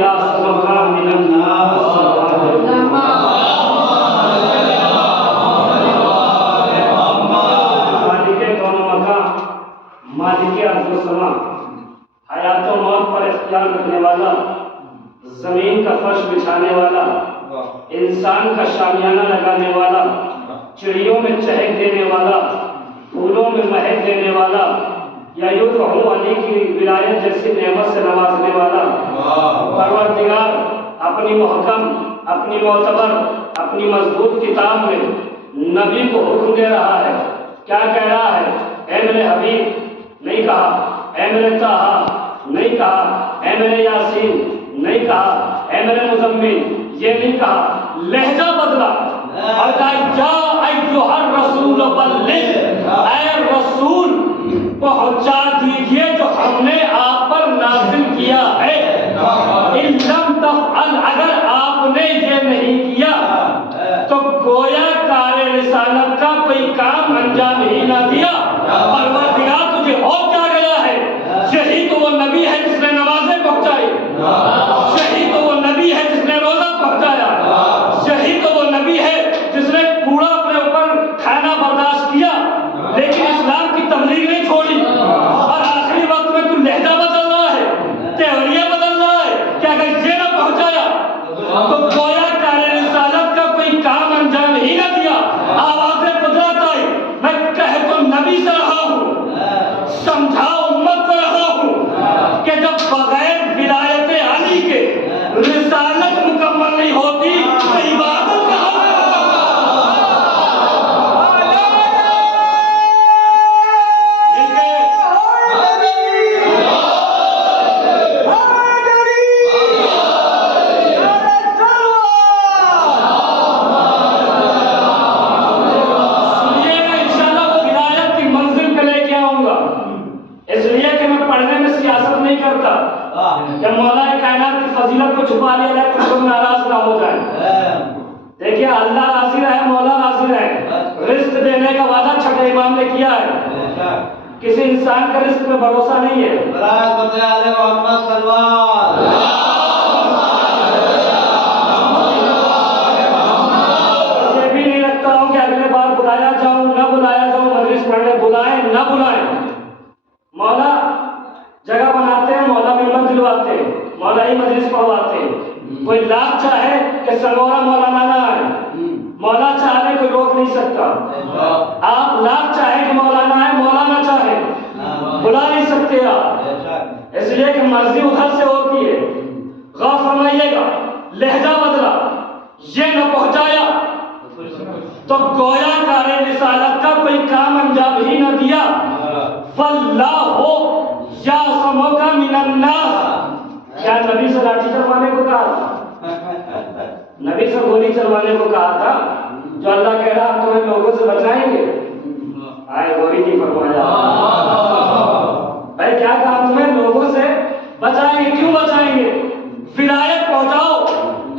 یا سبقا من الناس مالک کون و مکان، مالک ارض و سما، حیات و موت پر اختیار رکھنے والا، زمین کا فرش بچھانے والا، انسان کا شامیانہ لگانے والا، چڑیوں میں چہک دینے والا، پھولوں میں مہک دینے والا، یا یوں کہوں علی کی ولایت جیسی نعمت سے نوازنے والا پروردگار اپنی محکم، اپنی معتبر، اپنی مضبوط کتاب میں نبی کو حکم دے رہا ہے۔ کیا کہہ رہا ہے؟ اے میرے حبیب نہیں کہا، اے میرے طٰہٰ نہیں کہا، اے میرے یاسین نہیں کہا، اے میرے مزمل یہ نہیں کہا، لہجہ بدلا اور کہا جا ایھا الرسول بلغ، اے رسول پہنچا دیجئے جو ہم نے آپ پر نازل کیا ہے۔ ان لم تفعل، اگر آپ نے یہ نہیں کیا تو گویا کار رسالت کا کوئی کام انجام ہی نہ دیا۔ پروردگار تجھے ہو کیا گیا ہے؟ یہی تو وہ نبی ہے جس نے نمازیں پہنچائی، یہی تو وہ نبی ہے جس نے روزہ پہنچایا، یہی تو وہ نبی ہے جس نے کوڑا اپنے اوپر کھانا برداشت کیا لیکن اسلام کی تبلیغ نہیں چھوڑی۔ اور آخری وقت میں تو لہجہ بدل رہا ہے، تیوریاں بدل رہا ہے کہ اگر یہ نہ پہنچایا تو گویا کار رسالت کا کوئی کام انجام ہی نہ دیا۔ آواز قدرت آئی، میں کہہ تو نبی سے رہا ہوں، سمجھا امت کو رہا ہوں کہ جب بغیر ولایت علی کے رسالت مکمل نہیں ہوتی تو عبادت کہاں ہے؟ کہ مولا کائنات کی فضیلت کو چھپا لیا جائے تو لوگ ناراض نہ ہو جائیں۔ دیکھیے اللہ راضی رہے، مولا راضی رہے۔ رزق دینے کا وعدہ چھٹے امام نے کیا ہے، کسی انسان کا رزق میں بھروسہ نہیں ہے۔ یہ بھی نہیں رکھتا ہوں کہ اگلے بار بلایا جاؤں نہ بلایا جاؤں، مجلس پڑھنے بلائیں نہ بلائیں۔ مولا جگہ بناتے ہیں، مولا ممبر دلواتے ہیں، مولا ہی مجلس پڑھواتے ہیں۔ کوئی لاکھ چاہے کہ سنگورا مولانا نہ آئے، مولا چاہے کوئی روک نہیں سکتا۔ آپ لاکھ چاہے کہ مولانا آئے، مولانا چاہے بلا نہیں سکتے آپ، اس لیے کہ مرضی ادھر سے ہوتی ہے۔ غور فرمائیے گا، لہجہ بدلا، یہ نہ پہنچایا تو گویا کار رسالت کا کوئی کام انجام ہی نہ دیا۔ واللہ یعصمک من الناس، کیا نبی سے لاٹھی چلوانے کو کہا تھا؟ نبی سے گولی چلوانے کو کہا تھا؟ جو اللہ کہہ رہا ہم تمہیں لوگوں سے بچائیں گے، آئے گولی نہیں فرمایا۔ بھائی کیا کہا؟ ہم تمہیں لوگوں سے بچائیں گے۔ کیوں بچائیں گے؟ ولایت پہنچاؤ،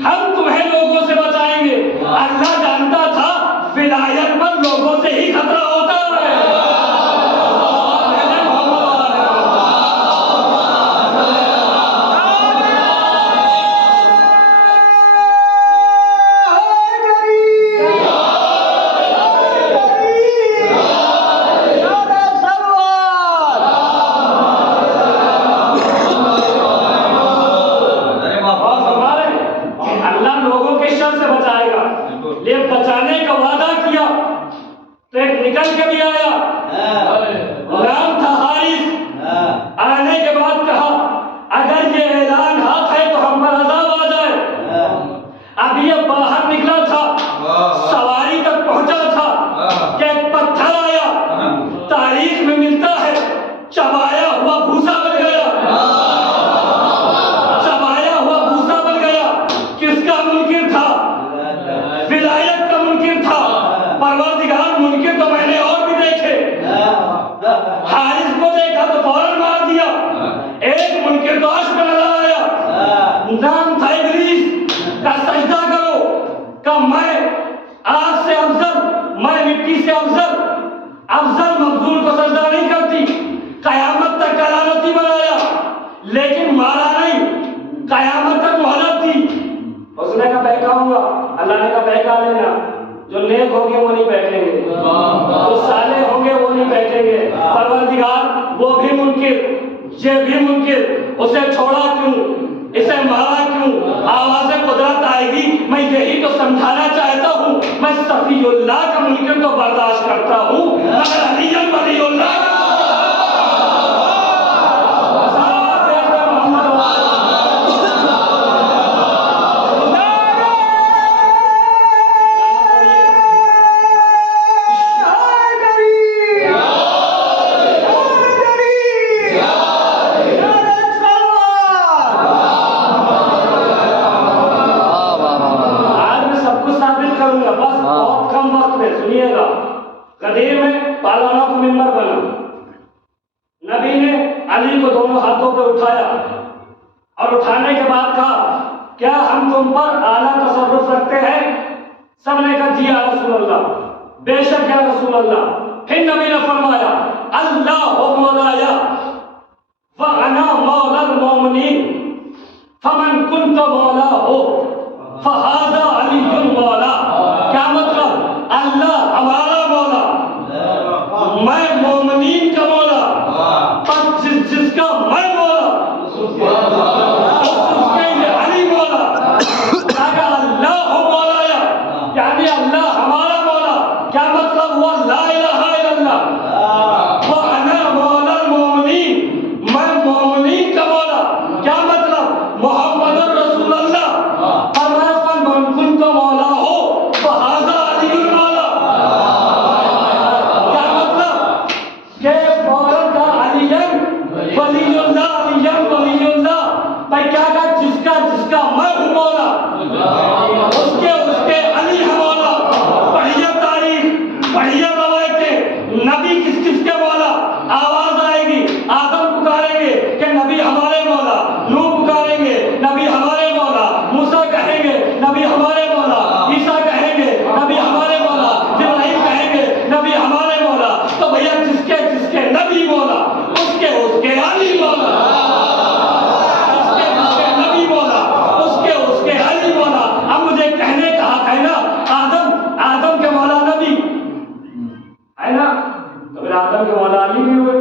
ہم تمہیں لوگوں سے بچائیں گے۔ اللہ جانتا تھا ولایت پر لوگوں سے ہی خطرہ ہوتا ہے۔ بچانے کا وعدہ کیا تو ایک نکل کے بھی آیا، نام تھا حارث۔ آنے کے بعد کہا اگر یہ اعلان حق ہے تو ہم پر عذاب آ جائے۔ اب یہ باہر نکلا تھا، سواری تک پہنچا تھا کہ ایک پتھر آیا، تاریخ میں ملتا ہے چبایا ہوا بھوسا بن گیا، چبایا ہوا بھوسا بن گیا۔ کس کا منکر تھا؟ ولایت کا منکر تھا۔ پروردگار منکر تو میں نے اور بھی دیکھے، حارث کو دیکھا تو فوراً مار دیا۔ ایک منکر تو عرش پر نظر آیا، نام تھا ابلیس، کا سجدہ کرو، کہ میں آگ سے افضل، میں مٹی سے افضل، افضل مفضول کو سجدہ نہیں کرتی۔ قیامت تک کا لعنتی بنایا لیکن مارا نہیں، قیامت اللہ نے کہا بہکا لینا، جو نیک ہوں گے وہ نہیں بہکیں گے، جو صالح ہوں گے وہ نہیں بہکیں گے۔ پروردگار وہ بھی منکر، یہ بھی منکر، اسے چھوڑا کیوں، اسے مارا کیوں؟ آواز قدرت آئے گی۔ میں یہی تو سمجھانا چاہتا ہوں، میں صفی اللہ کا منکر تو برداشت کرتا ہوں، مگر علی ولی اللہ قدیم میں پالانہ کو ممبر بنا، نبی نے علی کو دونوں ہاتھوں پہ اٹھایا اور اٹھانے کے بعد کہا کیا ہم تم پر اعلیٰ تصرف رکھتے ہیں؟ سب نے کہا جی یا رسول اللہ، بے شک یا رسول اللہ۔ پھر نبی نے فرمایا اللہ مولایا وانا مولا المومنین فمن کنت مولا ہو فہذا علی مولا۔ کیا مطلب؟ اللہ ہمارا مولا، میں مومنین کا مولا، پس جس کا میں مولا اس کے لیے علی مولا۔ اگر اللہ ہو مولایا یعنی اللہ ہمارا مولا، کیا مطلب ہوا؟ لا الہ الا اللہ وانا مولا المومنین، میں مومنین کا مولا، کیا مطلب؟ محمد رسول اللہ۔ من کنت مولا ہو فہذا علی مولا، کیا مطلب کہ مولا کا علی ولی اللہ، علی ولی اللہ۔ میں کیا کہا؟ جس کا میں ہوں مولا، اس کے علی ہے مولا۔ پڑھیے تاریخ، پڑھیے روایتیں، نبی کس کے مولا؟ آواز آئے گی، آدم پکاریں گے کہ نبی ہمارے مولا، نوح پکاریں گے نبی ہمارے مولا، موسیٰ کہیں گے نبی ہمارے مولا، عیسیٰ کہیں گے نبی ہمارے مولا، جبرائیل کہیں گے نبی ہمارے مولا۔ تو بھیا جس کے نبی مولا اس کے علی مولا، جس کے نبی مولا اس کے علی مولا۔ اب مجھے کہنے کا حق ہے نا، آدم کے مولا نبی ہے نا، تو پھر آدم کے مولا علی بھی ہوئے۔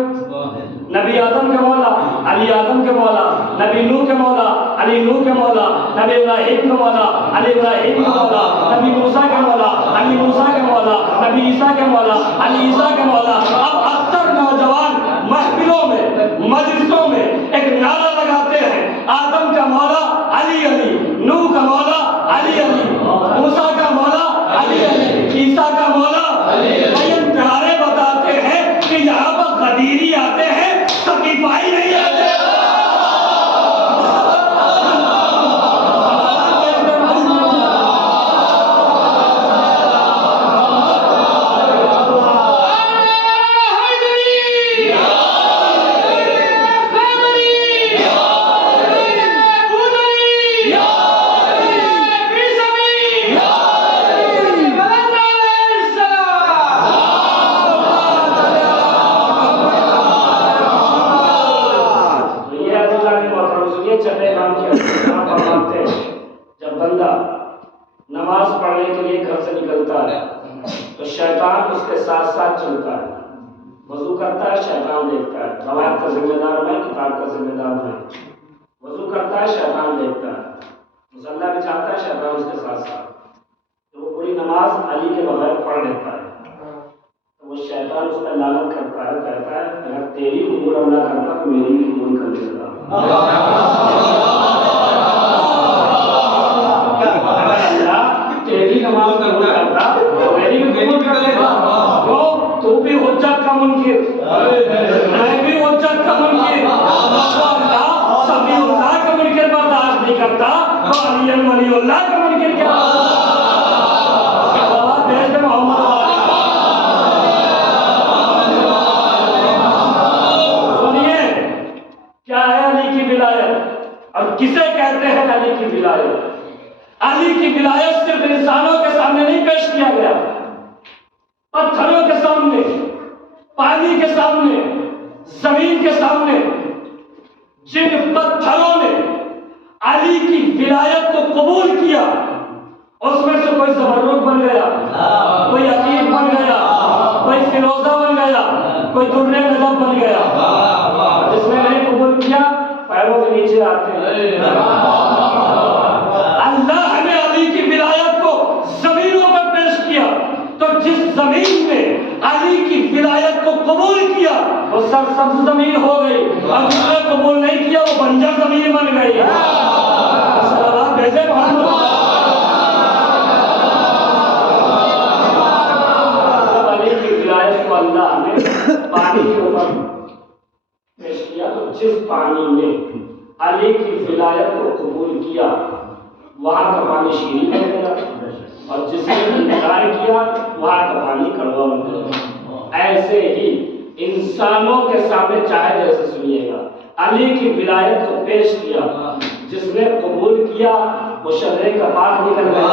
نبی آدم کے مولا علی آدم کے مولا، نبی نوح کے مولا علی نوح کے مولا، نبی ابراہیم کے مولا علی ابراہیم کے مولا، نبی موسیٰ کے مولا علی موسیٰ کے مولا، نبی عیسیٰ کے مولا علی عیسیٰ کے مولا۔ اب اکثر نوجوان محفلوں میں، مجلسوں میں ایک نعرہ لگاتے ہیں آدم کا مولا علی علی، نوح کا مولا علی علی، موسیٰ کا مولا علی علی، عیسیٰ کا مولا علی علی۔ یہ نعرے بتاتے ہیں کہ یہاں پر غدیری آتے ہیں، سقیفائی نہیں آتے۔ جب بندہ نماز پڑھنے کے لیے گھر سے نکلتا ہے تو شیطان اس کے ساتھ ساتھ چلتا ہے، وضو کرتا ہے شیطان دیکھتا ہے، روایت کا ذمہ دار میں، کتاب کا ذمہ دار میں۔ وضو کرتا ہے شیطان دیکھتا ہے، مصلی بھی چاہتا ہے شیطان اس کے ساتھ ساتھ، تو وہ پوری نماز علی کے بغیر پڑھ لیتا ہے، تو وہ شیطان اس پہ لعنت کرتا ہے، کہتا ہے اگر تیری عمر اللہ کرتا تو میری بھی عمر کر دیتا۔ تیری نماز کرتا تو میری بھی قبول کر لیتا۔ تو بھی حجت کا منکر، میں بھی حجت کا منکر، صفی اللہ کا منکر برداشت نہیں کرتا تو علی ولی اللہ کا منکر کیا؟ سنیے کیا ہے علی کی ولایت اور کسے کہتے ہیں علی کی ولایت؟ علی کی ولایت صرف انسانوں کے سامنے نہیں پیش کیا گیا، پتھروں کے سامنے، پانی کے سامنے، زمین کے سامنے۔ جن پتھروں نے علی کی ولایت کو قبول کیا اس میں سے کوئی زمرد بن گیا، کوئی عقیق بن گیا، کوئی فیروزہ بن گیا، کوئی در نجف بن گیا۔ جس نے نہیں قبول کیا پیروں کے نیچے آتے ہیں۔ اللہ نے علی کی ولایت کو زمینوں پر پیش کیا، تو جس زمین نے علی کی ولایت کو قبول کیا وہ سرسبز زمین ہو گئی، اور جس نے قبول نہیں کیا وہ بنجر زمین بن گئی۔ صلوات بھیجے محمد۔ جب علی کی ولایت کو اللہ نے پانی کے اوپر پیش کیا تو جس پانی نے علی کی ولایت کو قبول کیا وہاں کا پانی شیریں بن گیا، اور جس نے انکار کیا وہاں کا پانی کڑوا بن گیا۔ ایسے ہی انسانوں کے سامنے چاہے جیسے سنیے گا، علی کی ولایت کو پیش کیا، جس نے قبول کیا وہ شرے کا پاک نکل گیا۔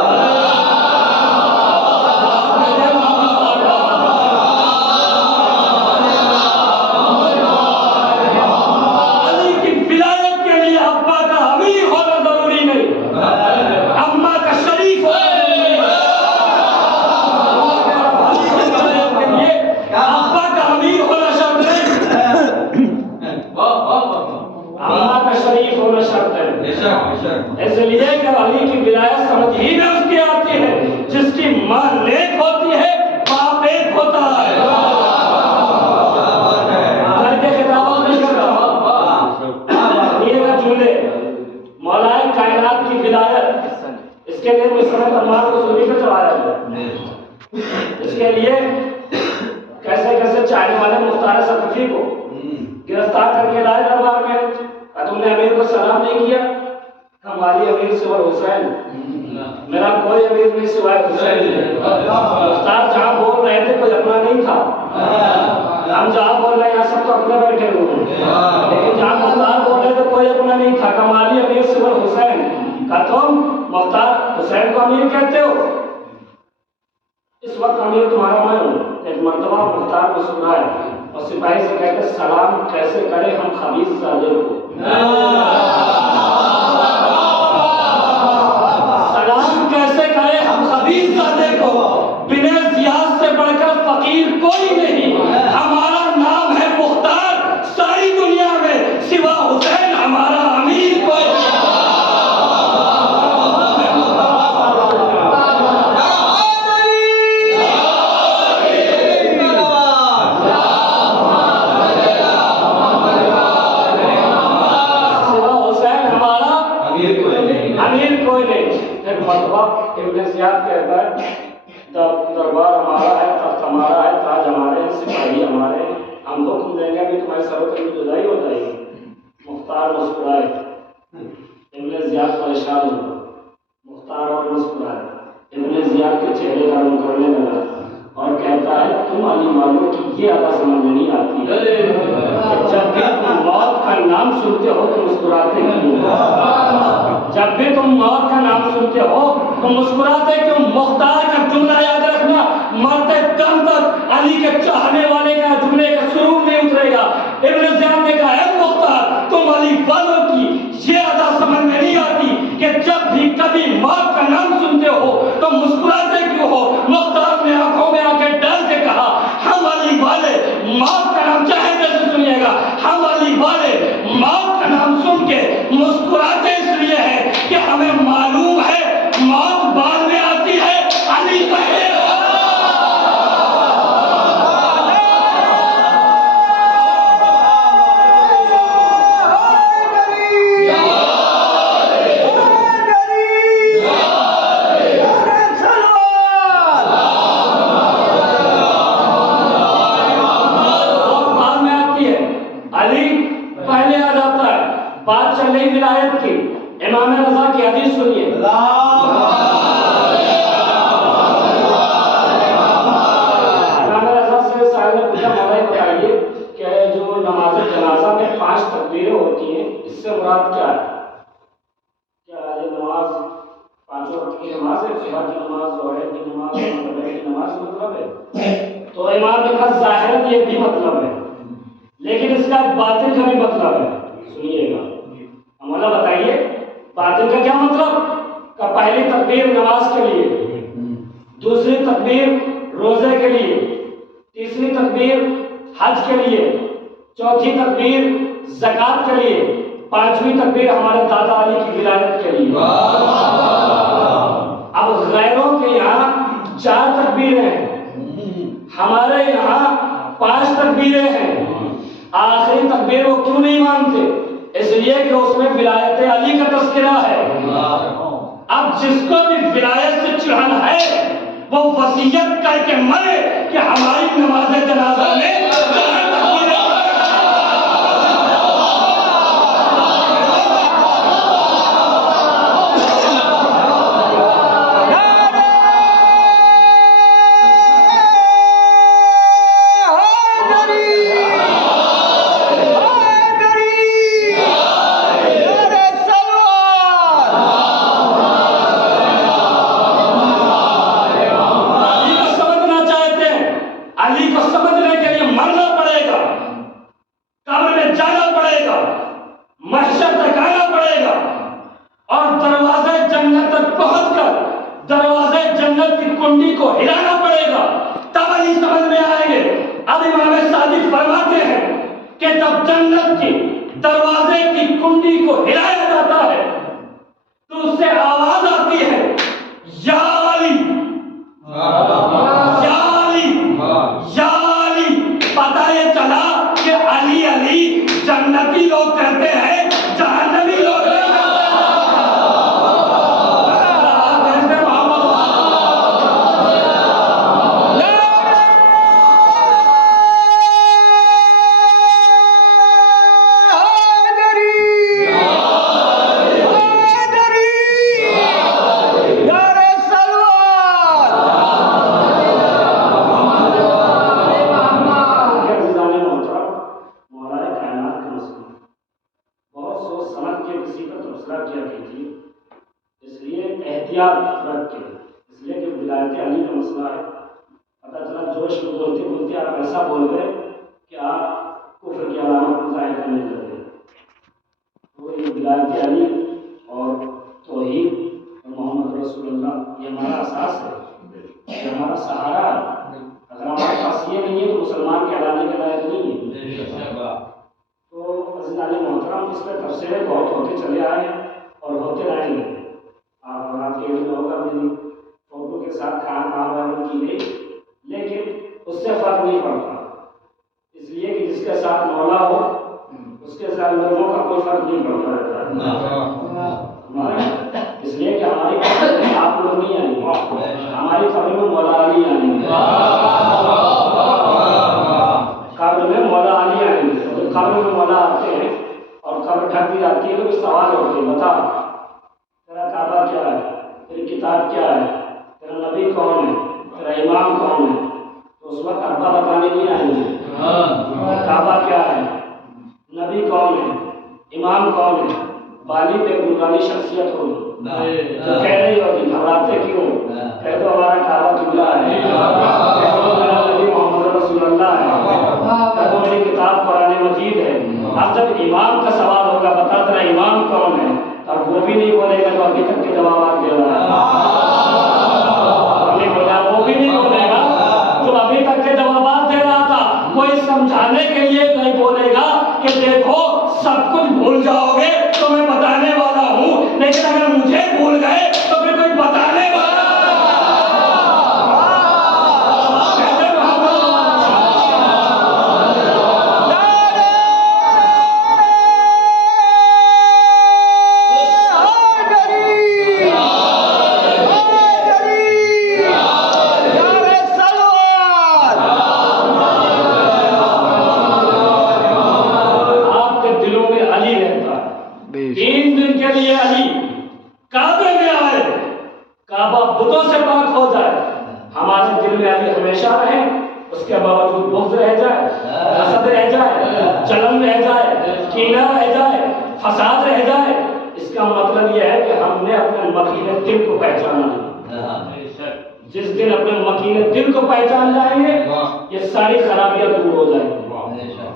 اس لیے کہ علی کی ولایت سمجھ ہی میں اس کی آتی ہے، جس کی ماں نیک ہوتی ہے باپ ایک ہوتا ہے۔ گھر کے خطابت نہیں کرتا، یہ گا جملے مولا کائنات کی ولایت، اس کے لیے مسلم انوار کو سوری پہ چڑھایا گیا۔ اس کے لیے کیسے کیسے چاہنے والے مختار ثقفی کو گرفتار کر کے لائے دربار میں، تم نے امیر کو سلام نہیں کیا؟ ہماری امیر سوائے حسین، میرا کوئی امیر نہیں سوائے حسین۔ مختار جہاں بول رہے تھے کوئی اپنا نہیں تھا، ہم جہاں بول رہے ہیں سب تو اپنے بیٹھے ہوئے ہیں، لیکن جہاں مختار بول رہے تھے کوئی اپنا نہیں تھا۔ ہماری امیر سوائے حسین کا تم مختار حسین کو امیر کہتے ہو؟ اس وقت امیر تمہارا میں ہوں۔ ایک مرتبہ مختار مسکرائے اور سپاہی سے کہتے سلام کیسے کرے ہم خبیث زادے کو، سلام کیسے کرے ہم خبیث زادے کو، بن زیاد سے بڑھ کر فقیر کوئی نہیں، ہمارا نام ہے مختار، ساری دنیا میں سوا حسین ہمارا امیر کوئی نہیں۔ ابن زیاد کہتا ہے دربار ہمارا ہے، تخت ہمارا ہے، تاج ہمارے ہیں، سپاہی ہمارے ہیں، ہم حکم دیں گے ابھی تمہاری سروں کی جدائی ہو جائے گی۔ مختار مسکرائے، ابن زیاد پریشان ہوا، مختار اور مسکرائے، ابن زیاد کے چہرے کا رنگ کرنے لگا اور کہتا ہے تم علی والوں کی یہ ادا سمجھ نہیں آتی ہے کہ جب بھی تم موت کا نام سنتے ہو تو مسکراتے کیوں؟ جب بھی تم موت کا نام سنتے ہو تو مسکراتے کیوں؟ مختار کا جملہ یاد رکھنا، مرتے دم تک علی کے چاہنے والے کا جملے کا سرور نہیں اترے گا۔ ابن زیاد نے کہا اے مختار تم علی والوں کی یہ ادا سمجھ میں نہیں آتی کہ جب بھی کبھی موت کا نام سنتے ہو تو مسکراتے کیوں ہو؟ مختار نے آنکھوں میں آنکھیں ڈال کے کہا ہم علی والے موت کا نام چاہے جیسے سنیے گا، ہم علی والے موت کا نام سن کے مسکراتے اس لیے ہے کہ ہمیں معلوم ہے موت بعد میں آتی ہے، علی پہلے۔ بات چل رہی ولایت کی، امام رضا کی حدیث سنیے۔ امام رضا سے سائل نے پوچھا مولا بتائیے کہ جو نماز جنازہ میں 5 تکبیریں ہوتی ہیں اس سے مراد کیا ہے؟ کیا یہ نماز 5 وقت کی نماز ہے، صبح کی نماز، ظہر کی نماز، مغرب کی نماز مطلب ہے؟ تو امام نے کہا ظاہر یہ بھی مطلب ہے لیکن اس کا باطن کا بھی مطلب ہے، سنیے گا۔ مولا بتائیے باطن کا کیا مطلب؟ کہ پہلی تکبیر نماز کے لیے، دوسری تکبیر روزے کے لیے، تیسری تکبیر حج کے لیے، چوتھی تکبیر زکوٰۃ کے لیے، پانچویں تکبیر ہمارے دادا علی کی ولایت کے لیے۔ اب غیروں کے یہاں 4 تکبیریں ہیں، ہمارے یہاں 5 تکبیریں ہیں۔ آخری تکبیر وہ کیوں نہیں مانتے؟ اس لیے کہ اس میں ولایت علی کا تذکرہ ہے۔ اب جس کو بھی ولایت سے چڑھن ہے وہ وصیت کر کے مرے کہ ہماری نماز جنازہ میں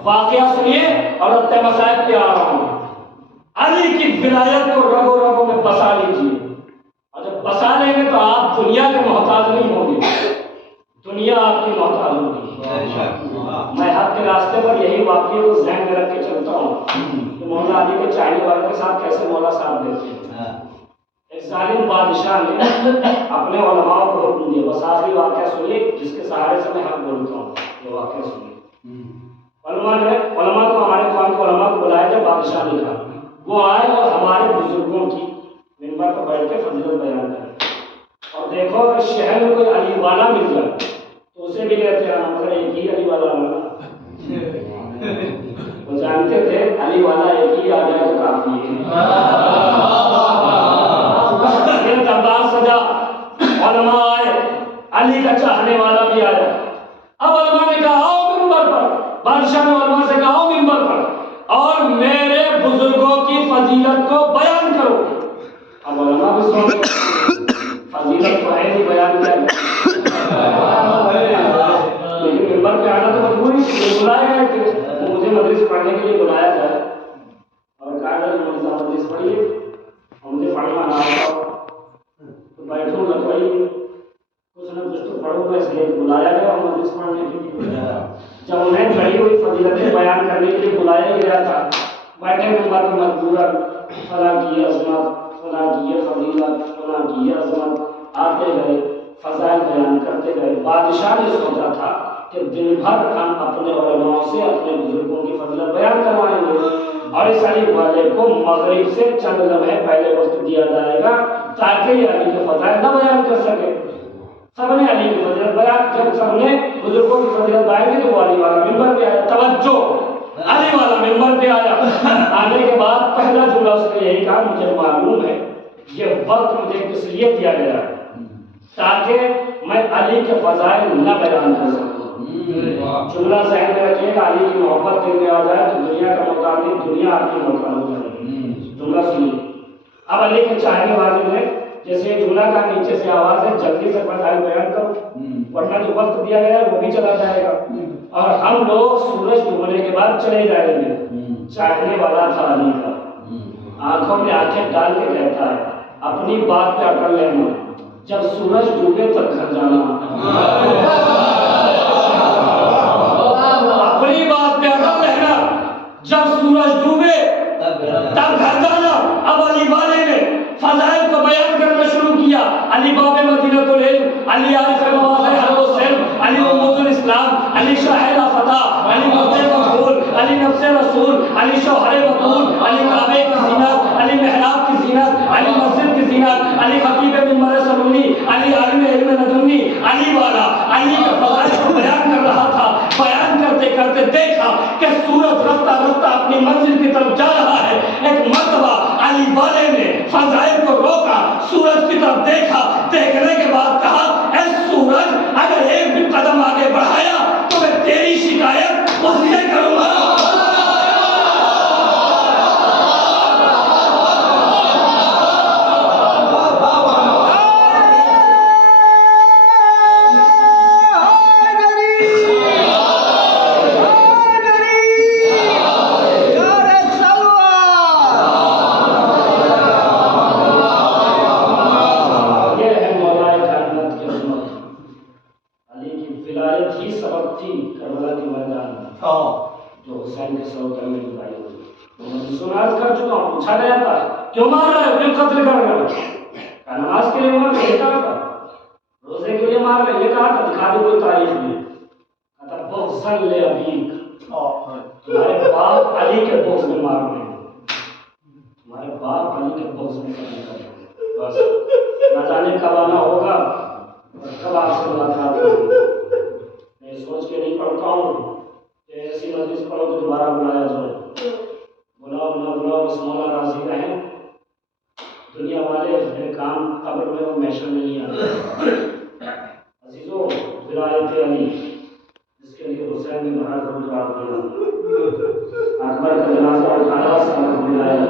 واقعہ سنیے اور رتہ مسائل پہ آ رہا ہوں۔ علی کی ولایت کو رگوں رگوں میں بسا لیجیے، اور साथ देते हैं। एक जालिम बादशाह ने अपने उलमा को हुक्म दिया, बस आखिरी वाक़या सुनिए जिसके सहारे से मैं हक बोलता हूँ, ये वाक़या सुनिए। उलमा को हमारे कौम के उलमा को बुलाया जब बादशाह ने कहा, वो आए और हमारे बुजुर्गों की मिंबर पर बैठ के फजीलत बयान करें। और देखो अगर शहर में कोई अली वाला मिल जाए तो उसे भी लेते हैं, मगर एक ही अली वाला होगा। वो जानते थे अली वाला एक ही आ जाए तो काफी है। ये दरबार सजा, उलमा आए, अली का चाहने वाला भी आया। अब उलमा ने कहा आओ मिंबर पर, बादशाह ने उलमा से कहा आओ मिंबर पर और मेरे बुजुर्गों की फजीलत को बयान करो। अब उलमा भी सोच फजीलत को है नहीं बयान किया, लेकिन मिंबर पे आना तो मजबूरी थी, बुलाए गए थे। वो मुझे मजलिस पढ़ने के लिए बुलाया जाए और कहा गया मजलिस पढ़िए, मुझे पढ़ना ना आता तो बैठो लगवाइए, कुछ न कुछ तो पढ़ूंगा, इसलिए बुलाया गया और मजलिस पढ़ने के लिए। जब उन्हें खड़ी हुई फजीलतें बयान करने के लिए बुलाया गया था, बैठे मिंबर पे मजबूरन फलां की अज़मत, फलां की फजीलत, फलां की अज़मत आते गए, फज़ाइल बयान करते गए। बादशाह ने सोचा था कि दिन भर हम अपने उलमाओं से अपने बुजुर्गों की फजीलत बयान करवाएंगे और इस अली वाले को मगरिब से चंद लम्हे पहले वक्त दिया जाएगा ताकि ये अली के फज़ाइल न बयान कर सके। सबने अली की फजीलत बयान, जब सबने बुजुर्गों की फजीलत बयान की तो वो अली वाला मिंबर पे आया। तवज्जो, अली वाला मिंबर पे आया। आने के बाद पहला जुमला उसने यही कहा, मुझे मालूम है ये वक्त मुझे किस लिए दिया गया है ताकि मैं अली के फज़ाइल न बयान कर सकूं। जुमला ज़हन में रखिएगा, अली की मोहब्बत दिल में आ जाए तो दुनिया का मुताबिक दुनिया आपकी मोहब्बत हो जाएगी। जुमला सुनिए। अब अली के चाहने वाले ने जैसे जुमला का नीचे से आवाज है, जल्दी से फज़ाइल बयान करो वरना जो वक्त दिया गया है वो भी चला जाएगा और हम लोग सूरज डूबने के बाद चले जाएंगे। चाहने वाला था अली का, आंखों में आंखें डाल के कहता है अपनी बात पे अकड़ लेना, जब सूरज डूबे तब घर जाना। अपनी बात पे अकड़ लेना, जब सूरज डूबे तब घर जाना। अब अली वाले ने फज़ाइल को बयान करना शुरू किया। अली बाबे मदीनतुल इल्म, अली आरिफ मवाज़िह हुसैन, अली उम्मतुल इस्लाम, अली शाहिद फता, अली मुद्दे मक़बूल, अली नफ्से रसूल, अली शौहरे बतूल, अली काबे की ज़ीनत, अली मेहराब की ज़ीनत, अली मस्जिद की ज़ीनत, अली खतीब मिंबर सलूनी, अली आलिम इल्म लदुन्नी। अली वाला अली के फज़ाइल को बयान कर रहा था। बयान करते करते देखा कि सूरज रफ्ता रफ्ता अपनी मंजिल की तरफ जा रहा है। एक मर्तबा अली वाले ने फज़ाइल को रोका, सूरज की तरफ देखा, देखने के बाद कहा ऐ सूरज अगर एक भी कदम आगे बढ़ाया तो मैं तेरी शिकायत उससे करूंगा। पूछा गया था क्यों मार रहे हो, क्यों कत्ल कर रहे हो? नमाज के लिए मार रहे, ये कहा था। रोजे के लिए मार रहे, ये कहा था। दिखा दो कोई तारीफ में, कहता बुग़्ज़न ले अबीक, तुम्हारे बाप अली के बुग़्ज़ में मार रहे हैं, तुम्हारे बाप अली के बुग़्ज़ में कत्ल कर रहे हैं। बस न जाने कब आना होगा और कब आपसे मुलाकात होगी। मैं सोच के नहीं पढ़ता हूँ कि ऐसी मजलिस पढ़ो तो दोबारा बुलाया जाए। बुलाओ ना बुलाओ, बस मौला राज़ी रहें। दुनिया वाले मेरे काम कब्र में और महशर में नहीं आते। अजीज़ों, विलायत अली जिसके लिए हुसैन ने बाहर को जवाब दिया, अकबर का जनाजा उठाया, सबब विलायत।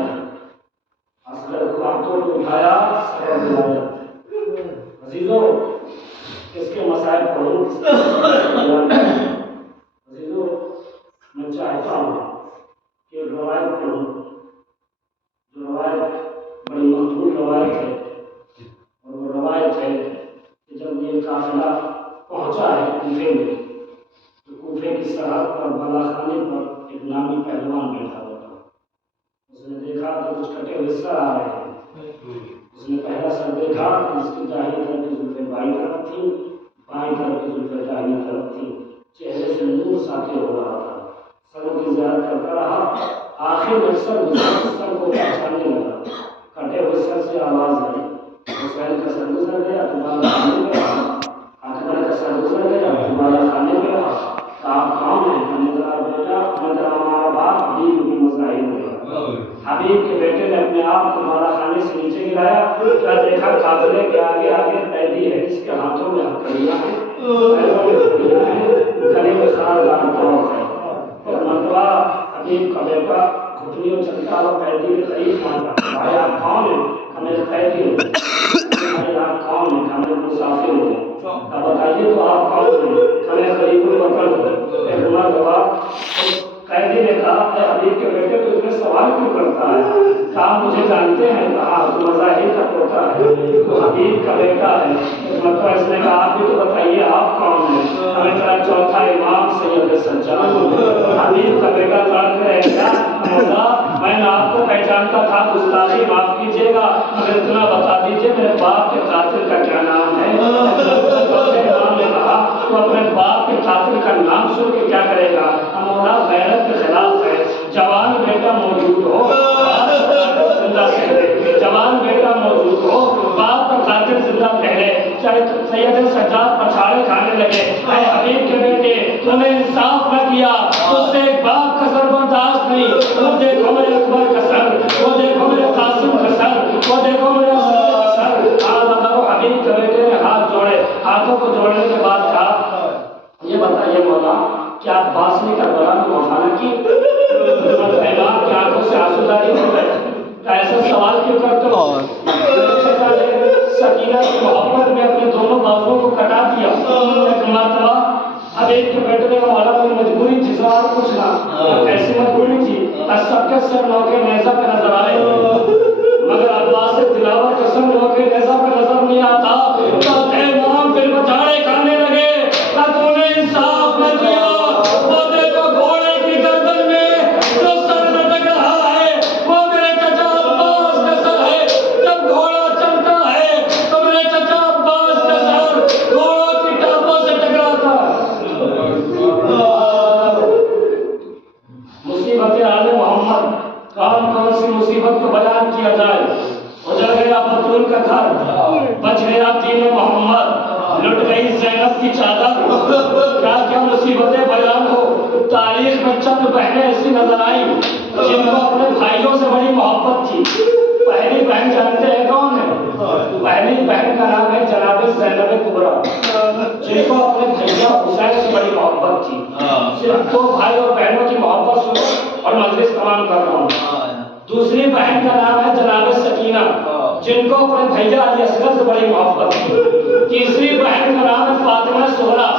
असगर को हाथों में उठाया, सबब विलायत। अजीज़ों, किसके मसाइब पढ़ूं? अजीज़ों, मैं चाहता हूँ कि रवायत पढ़ूं, जो रवायत बड़ी मकबूल रवायत है और वो रवायत है कि जब ये काफिला पहुंचा है कूफे में तो कूफे की सरहद पर बालाखाने पर एक नामी पहलवान बैठा हुआ था। उसने देखा तो कुछ कटे हुए सर आ रहे सर देखा, इसकी दाहिनी तरफ की जुल्फें बाईं तरफ थी, बाईं तरफ की जुल्फें दाहिनी तरफ थी। चेहरे से नूर साते हो रहा था। सरों की ज़ियारत करता रहा। आखिर में सर को पहचानने लगा। कटे हुए सर से आवाज़ आई, हुसैन का सर गुजर गया, तुम्हारा खाने पे रहा। अकबर का सर गुजर गया, तुम्हारा खाने पे रहा। आप कौन है? मेरा बेटा, मेरा हमारा बाप हबीब की मुजाहिर हुआ। हबीब के बेटे ने अपने आप तुम्हारा खाने से नीचे गिराया। क्या देखा? काफिले के आगे आगे कैदी है, जिसके हाथों में हथकड़ियां हैं, पैरों में हथकड़ियां हैं, गले में खानदान तौर है। और मतवा हबीब का बेटा घुटनियों चलता हुआ कैदी के करीब पहुंचा। भाई आप कौन है? हमें कैदी हो। भाई आप कौन है? हमें मुसाफिर हो। अब बताइए तो आप कौन है? हमें करीबुल वतन हो। एक मर्तबा कैदी ने कहा, हबीब के बेटे तो इसमें सवाल क्यों करता है? कहा मुझे जानते हैं। कहा तो मज़ाहिर का पोता है, तो हबीब का बेटा है। मतलब इसने कहा आप भी तो बताइए आप कौन है? हमें कहा चौथा इमाम सैयद सज्जाद हबीब का बेटा। तड़प रहे क्या? मौला मैंने आपको पहचानता था, गुस्ताखी माफ कीजिएगा, मगर इतना बता दीजिए मेरे बाप के कातिल का क्या नाम है? चौथे इमाम ने कहा तो अपने बाप के कातिल का नाम सुन के क्या करेगा? मौला गैरत के खिलाफ है। जवान बेटा मौजूद हो, जिंदा ठहरे। जवान बेटा मौजूद हो, बाप का कातिल जिंदा ठहरे। सैयद सज्जाद पछाड़े खाने लगे। ऐ हबीब के बेटे, तूने इंसाफ न किया, उससे एक बाप का सर बर्दाश्त नहीं। वो देखो मेरे अकबर का सर, वो देखो मेरे कासिम का सर, वो देखो मेरे असद का सर। हबीब के बेटे ने हाथ जोड़े। हाथों को जोड़ने के बाद कहा, ये बताइए मौला, क्या आप बासनी का दौरान मुहाना की? इमाम की आंखों से आंसू जारी हो गए। ऐसा सवाल क्यों करते हो? सकीना की मोहब्बत में अपने दोनों बाजुओं को कटा दिया। एक मर्तबा हबीब के बेटे ने मौला की मजबूरी थी, सवाल पूछना। ऐसी मजबूरी थी सबके सर नौके नेज़ा पे नजर आए, मगर अब्बास दिलावर के सर नौके नेज़ा पे नजर नहीं आता। तो इमाम फिर बचाड़े खाने लगे। तूने इंसाफ न किया, वो देखो घोड़े की गर्दन में जो सर लटक रहा है वो मेरे चचा अब्बास का सर है। जब घोड़ा चलता है तो मेरे चचा अब्बास का सर घोड़ों की टापों से टकराता। मुसीबत आले मोहम्मद, कौन कौन सी मुसीबत को बयान किया जाए। उजड़ गया बतूल का घर, बच गया दीन मोहम्मद, लुट गई ज़ैनब की चादर। क्या क्या मुसीबतें बयान हो। तारीख में चंद बहनें ऐसी नजर आई जिनको अपने भाइयों से बड़ी मोहब्बत थी। पहली बहन जानते हैं कौन है? पहली बहन का नाम है जनाब ज़ैनब कुबरा, जिनको अपने भैया हुसैन से बड़ी मोहब्बत थी। सिर्फ दो भाई और बहनों की मोहब्बत सुनो और मजलिस तमाम कर रहा हूँ। दूसरी बहन का नाम है जनाब सकीना, जिनको अपने भैया अली असगर से बड़ी मोहब्बत थी। तीसरी बहन का नाम है फातिमा सुहरा,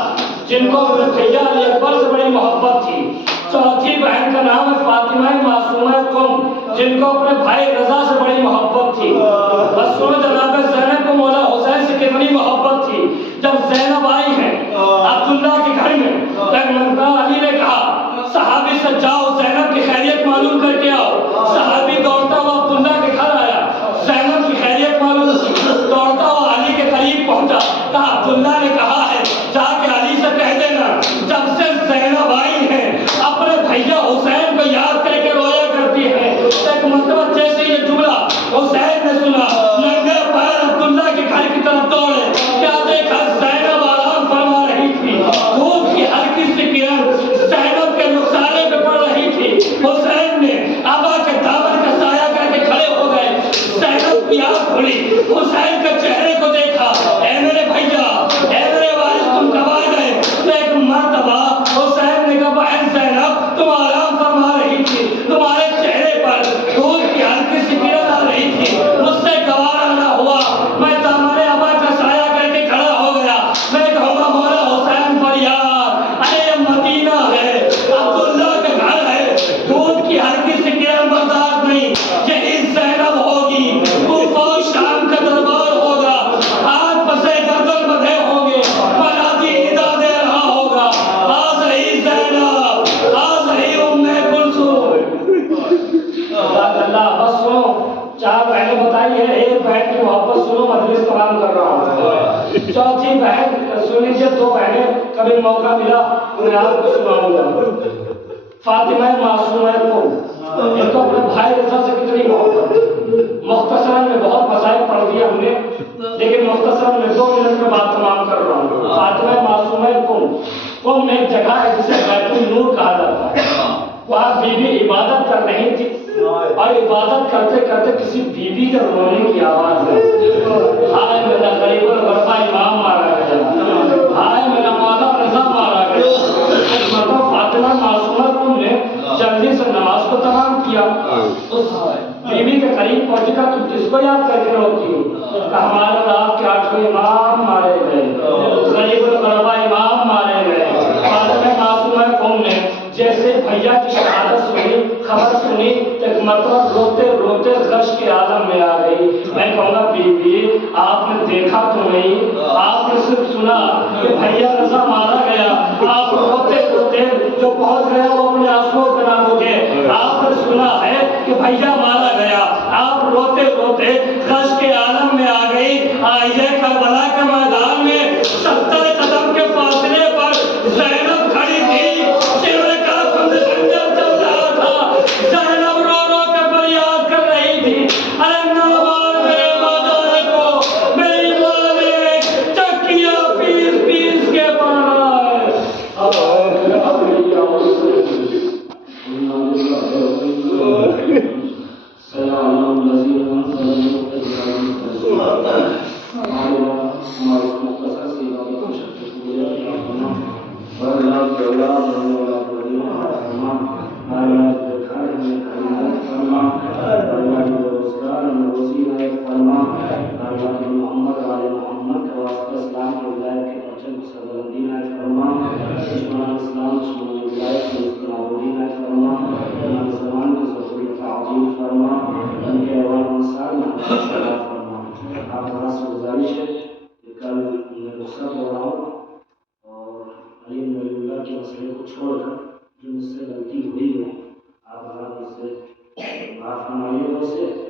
जिनको अपने भैया अली अकबर से बड़ी मोहब्बत थी। चौथी बहन का नाम है फातिमा मासूमा कुम, जिनको अपने भाई रजा से बड़ी मोहब्बत थी। बस सुनो जनाब ज़ैनब को मौला हुसैन से कितनी मोहब्बत थी। जब ज़ैनब आई है अब्दुल्ला के घर में, तब अली ने कहा सहाबी से जाओ ज़ैनब की खैरियत मालूम करके आओ। सहाबी दौड़ता हुआ अब्दुल्ला के घर आया, ज़ैनब की खैरियत मालूम, दौड़ता हुआ अली के करीब पहुंचा। कहा अब्दुल्ला ने कहा है जाके अली से कह देना जब से ज़ैनब आई है अपने भैया हुसैन को याद करके रोया करती है। एक मतलब जैसे ये जुमला हुसैन ने सुना, नंगे पैर अब्दुल्ला के घर की तरफ दौड़े। क्या देखा? ज़ैनब आराम फरमा रही थी, धूप की हल्की सी किरण ज़ैनब के रुखसारे पे पड़ रही थी। हुसैन ने अबा के दामन का साया करके खड़े हो गए। ज़ैनब की आंख खुली, हुसैन के चेहरे को देखा। ऐ मेरे भैया, ऐ मेरे वारिस, तुम कब आ गए? तो एक मर्तबा हुसैन ने कहा बहन ज़ैनब तुम आराम फरमा रही थी, तुम्हारे चेहरे पर धूप की हल्की सी किरण आ रही थी, मुझसे गवारा ना हुआ, मैं दामन अबा का साया करके खड़ा हो गया। मैं कहूँगा मौला हुसैन फरियाद, अरे ये मदीना है, अब्दुल्ला का घर है, धूप की हल्की सी किरण बर्दाश्त नहीं, यही ज़ैनब होगी, शाम का दरबार होगा। हाथ बताई है, एक बहन की मोहब्बत सुनो, मजलिस तमाम कर रहा हूँ। चौथी बहन सुन लीजिए, दो बहनें कभी मौका मिला उन्हें आपको सुनाऊंगा। फातिमा मासूमा को इनको अपने भाई रज़ा से कितनी मोहब्बत। मुख्तसरन में बहुत मसाइल पढ़ दिए हमने, लेकिन मुख्तसरन में 2 मिनट में बात तमाम कर रहा हूँ। फातिमा मासूमा को में एक जगह है जिसे बैतुल नूर कहा जाता है। वहाँ बीबी इबादत कर रही थी और इबादत करते करते किसी बीबी के रोने की आवाज है। हाय मेरा गरीब गरबा इमाम मारा गया, हाय मेरा मौला रज़ा मारा गया। मतलब फातिमा मासूमा ने जल्दी से नमाज को तमाम किया। उस बीबी के करीब पहुंची, का तुम किसको याद करके रोती हो? हमारे रात के 8 इमाम मारे गए, गरीब गरबा इमाम मारे गए। फातिमा मासूमा ने जैसे भैया की शहादत सुनी, खबर सुनी, तो मतलब रोते रोते गश के आलम में आ गई। मैं कहूँगा बीबी, आपने देखा तो नहीं, आपने सिर्फ सुना कि भैया रज़ा मारा गया, आप रोते रोते जो पहुंच गया वो अपने आंसुओं के नाम हो गए। आपने सुना है कि भैया मारा गया, आप रोते रोते गश के आलम में आ गई। आइए करबला के मैदान में 70 कदम के फासले पर ज़ैनब खड़ी थी, छोड़कर जो मुझसे गलती हुई है, आप मुझसे माफ फरमाइए।